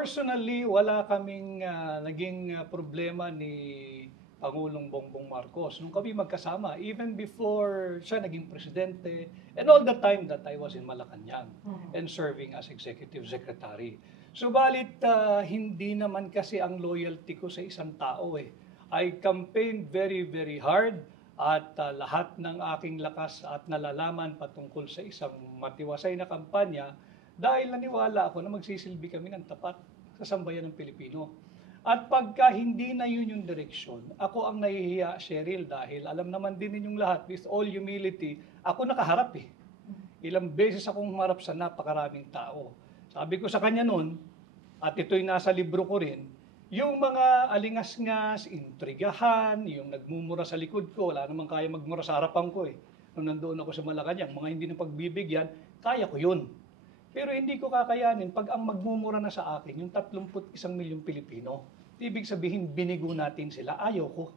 Personally, wala kaming naging problema ni Pangulong Bongbong Marcos nung kami magkasama, even before siya naging presidente, and all the time that I was in Malacanang and serving as executive secretary. Subalit, hindi naman kasi ang loyalty ko sa isang tao eh. I campaigned very, very hard at lahat ng aking lakas at nalalaman patungkol sa isang matiwasay na kampanya dahil naniwala ako na magsisilbi kami ng tapat sa sambayan ng Pilipino. At pagka hindi na yun yung direksyon, ako ang nahihiya, Cheryl, dahil alam naman din ninyong lahat, with all humility, ako nakaharap eh. Ilang beses akong humarap sa napakaraming tao. Sabi ko sa kanya noon, at ito'y nasa libro ko rin, yung mga alingas-ngas, intrigahan, yung nagmumura sa likod ko, wala namang kaya magmura sa harapan ko eh. Nung nandoon ako sa Malacanang, mga hindi na pagbibigyan, kaya ko yun. Pero hindi ko kakayanin pag ang magmumura na sa akin, yung 31 milyong Pilipino. Ibig sabihin, binigo natin sila. Ayaw ko.